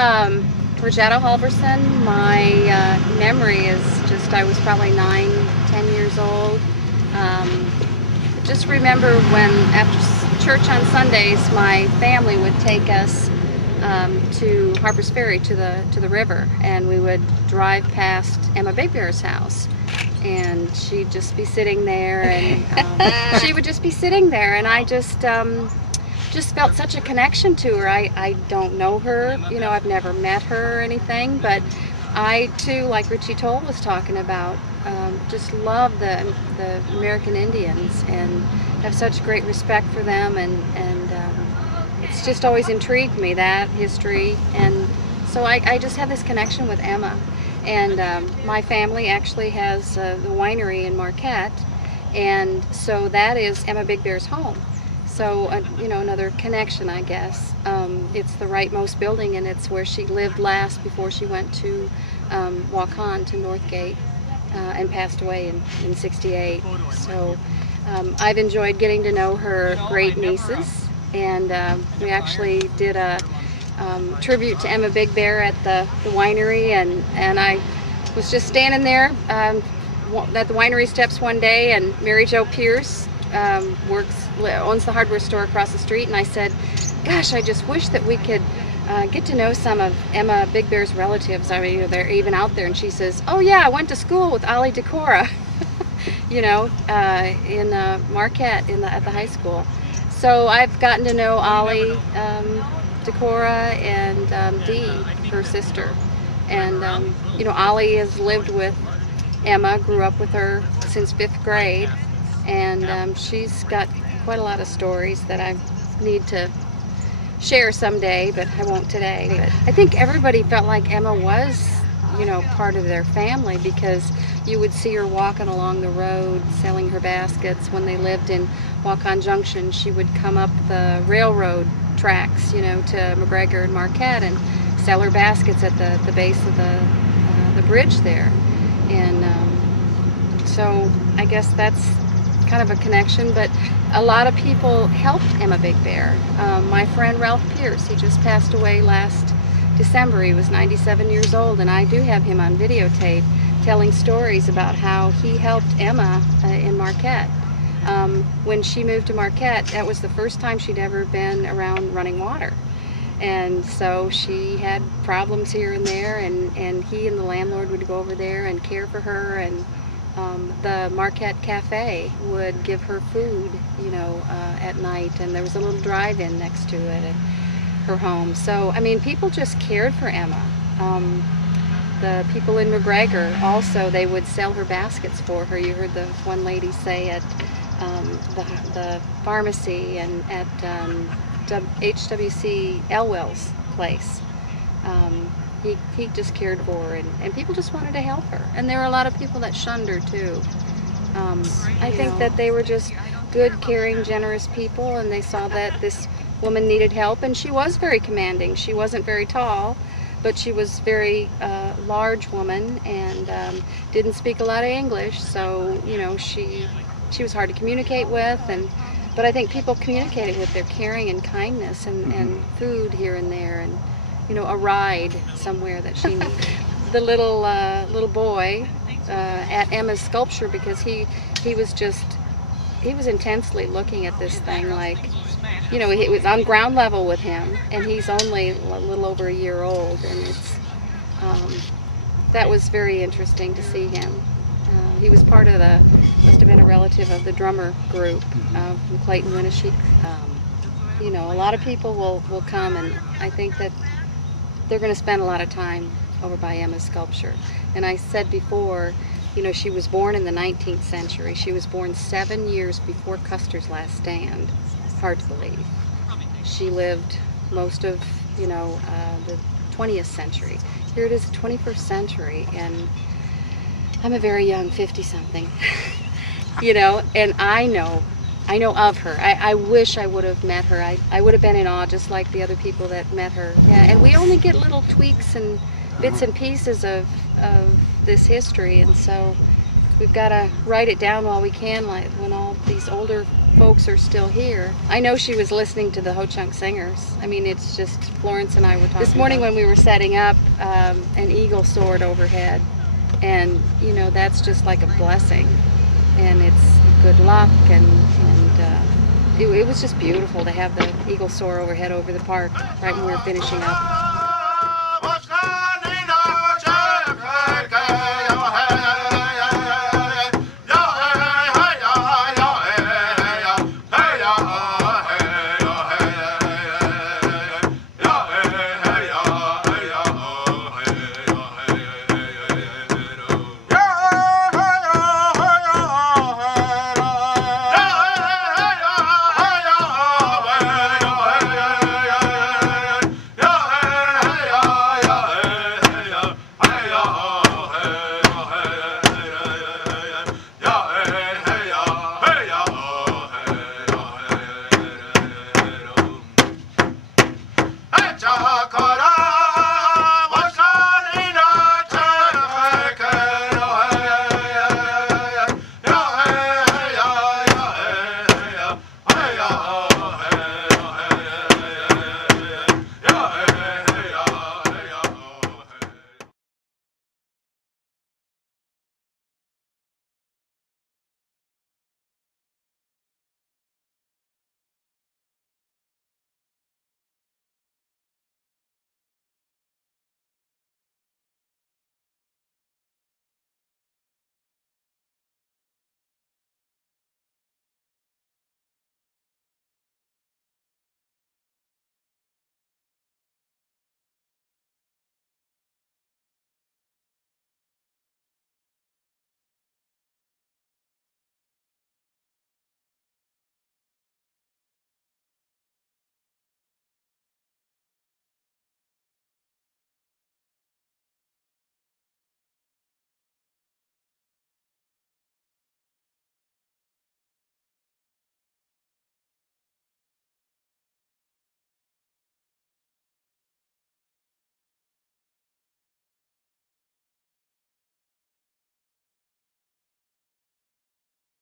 Rosetta Halverson, my memory is just, I was probably 9, 10 years old. Just remember when, after church on Sundays, my family would take us to Harper's Ferry, to the river, and we would drive past Emma Big Bear's house, and she'd just be sitting there, and she would just be sitting there, and I just felt such a connection to her. I don't know her, you know, I've never met her or anything, but I too, like Richie Toll was talking about, just love the American Indians and have such great respect for them, and it's just always intrigued me, that history, and so I just have this connection with Emma. And my family actually has the winery in Marquette, and so that is Emma Big Bear's home. So, you know, another connection, I guess. It's the rightmost building, and it's where she lived last before she went to walk on to Northgate and passed away in '68. So I've enjoyed getting to know her great nieces, and we actually did a tribute to Emma Big Bear at the winery, and I was just standing there at the winery steps one day, and Mary Jo Pierce owns the hardware store across the street, and I said, gosh, I just wish that we could get to know some of Emma Big Bear's relatives. I mean, they're even out there. And she says, oh yeah, I went to school with Ollie Decorah, you know, in Marquette at the high school. So I've gotten to know Ollie Decorah and Dee, her sister. And you know, Ollie has lived with Emma, grew up with her since 5th grade, and she's got quite a lot of stories that I need to share someday, but I won't today. But I think everybody felt like Emma was, you know, part of their family, because you would see her walking along the road selling her baskets. When they lived in Waukon Junction, she would come up the railroad tracks, you know, to McGregor and Marquette and sell her baskets at the base of the bridge there. And so I guess that's kind of a connection, but a lot of people helped Emma Big Bear. My friend Ralph Pierce, he just passed away last December. He was 97 years old, and I do have him on videotape telling stories about how he helped Emma in Marquette. When she moved to Marquette, that was the first time she'd ever been around running water. And so she had problems here and there, and he and the landlord would go over there and care for her, and the Marquette Cafe would give her food, you know, at night, and there was a little drive-in next to it at her home. So, I mean, people just cared for Emma. The people in McGregor also, they would sell her baskets for her. You heard the one lady say at the pharmacy and at HWC Elwell's place. He just cared for her, and people just wanted to help her. And there were a lot of people that shunned her too. I think that they were just good, caring, generous people, and they saw that this woman needed help, and she was very commanding. She wasn't very tall, but she was very large woman, and didn't speak a lot of English, so, you know, she was hard to communicate with, but I think people communicated with their caring and kindness, and food here and there, and, you know, a ride somewhere that she needed. The little boy at Emma's sculpture, because he was intensely looking at this thing, like, you know, it was on ground level with him, and he's only a little over a year old, and it's that was very interesting to see him. He was part of must have been a relative of the drummer group from Clayton, Winnebagos. You know, a lot of people will come, and I think that they're going to spend a lot of time over by Emma's sculpture. And I said before, you know, she was born in the 19th century. She was born 7 years before Custer's last stand. Hard to believe. She lived most of, you know, the 20th century. Here it is, the 21st century, and I'm a very young 50-something, you know, and I know of her. I wish I would have met her. I would have been in awe, just like the other people that met her. Yeah, and we only get little tweaks and bits and pieces of this history, and so we've got to write it down while we can, like when all these older folks are still here. I know she was listening to the Ho-Chunk singers. I mean, it's just, Florence and I were talking this morning when we were setting up, an eagle soared overhead. And, you know, that's just like a blessing. And it's good luck, and it was just beautiful to have the eagle soar overhead over the park right when we were finishing up. Hey,